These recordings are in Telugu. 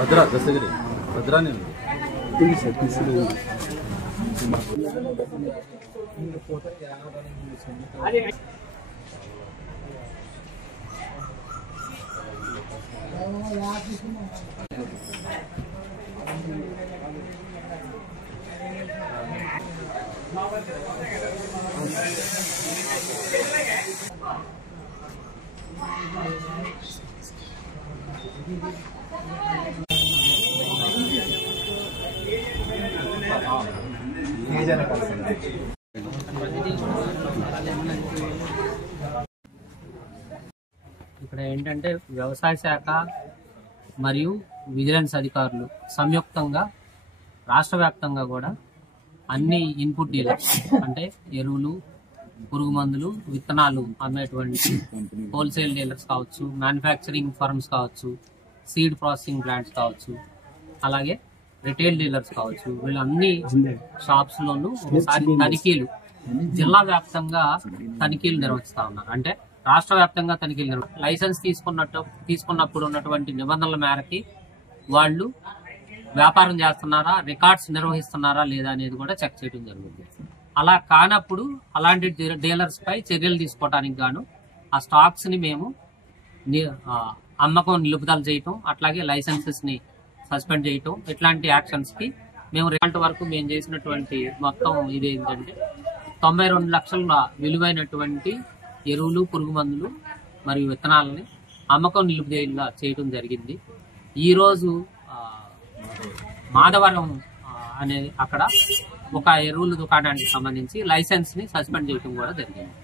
भद्रा दशगिरी भद्रा ने ఇక్కడ ఏంటంటే వ్యవసాయ శాఖ మరియు విజిలెన్స్ అధికారులు సంయుక్తంగా రాష్ట్ర వ్యాప్తంగా కూడా అన్ని ఇన్పుట్ డీలర్స్ అంటే ఎరువులు, పురుగు మందులు, విత్తనాలు అమ్మేటువంటి హోల్సేల్ డీలర్స్ కావచ్చు, మ్యానుఫ్యాక్చరింగ్ ఫర్మ్స్ కావచ్చు, సీడ్ ప్రాసెసింగ్ ప్లాంట్స్ కావచ్చు, అలాగే రిటైల్ డీలర్స్ కావచ్చు, వీళ్ళన్ని షాప్స్ లోనూ ఒకసారి తనిఖీలు జిల్లా వ్యాప్తంగా తనిఖీలు నిర్వహిస్తా ఉన్నారు. అంటే రాష్ట్ర వ్యాప్తంగా తనిఖీలు లైసెన్స్ తీసుకున్నప్పుడు ఉన్నటువంటి నిబంధనల మేరకి వాళ్ళు వ్యాపారం చేస్తున్నారా, రికార్డ్స్ నిర్వహిస్తున్నారా లేదా అనేది కూడా చెక్ చేయడం జరుగుతుంది. అలా కానప్పుడు అలాంటి డీలర్స్ పై చర్యలు తీసుకోవడానికి గాను ఆ స్టాక్స్ ని మేము అమ్మకం నిలుపుదల చేయటం, అట్లాగే లైసెన్సెస్ ని సస్పెండ్ చేయటం, ఇట్లాంటి యాక్షన్స్ కి మేము రిజల్ట్ వరకు మేము చేసినటువంటి మొత్తం ఇది ఏంటంటే 92 లక్షల విలువైనటువంటి ఎరువులు, పురుగు మందులు మరియు విత్తనాలని అమ్మకం నిలుపుదల చేయడం జరిగింది. ఈరోజు మాధవరం అనేది అక్కడ ఒక ఎరువుల దుకాణానికి సంబంధించి లైసెన్స్ ని సస్పెండ్ చేయడం కూడా జరిగింది.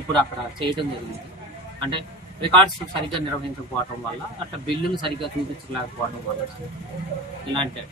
ఇప్పుడు అక్కడ చేయడం జరిగింది. అంటే రికార్డ్స్ సరిగ్గా నిర్వహించకపోవడం వల్ల, అట్లా బిల్లులు సరిగ్గా చూపించలేకపోవడం వల్ల ఇలాంటి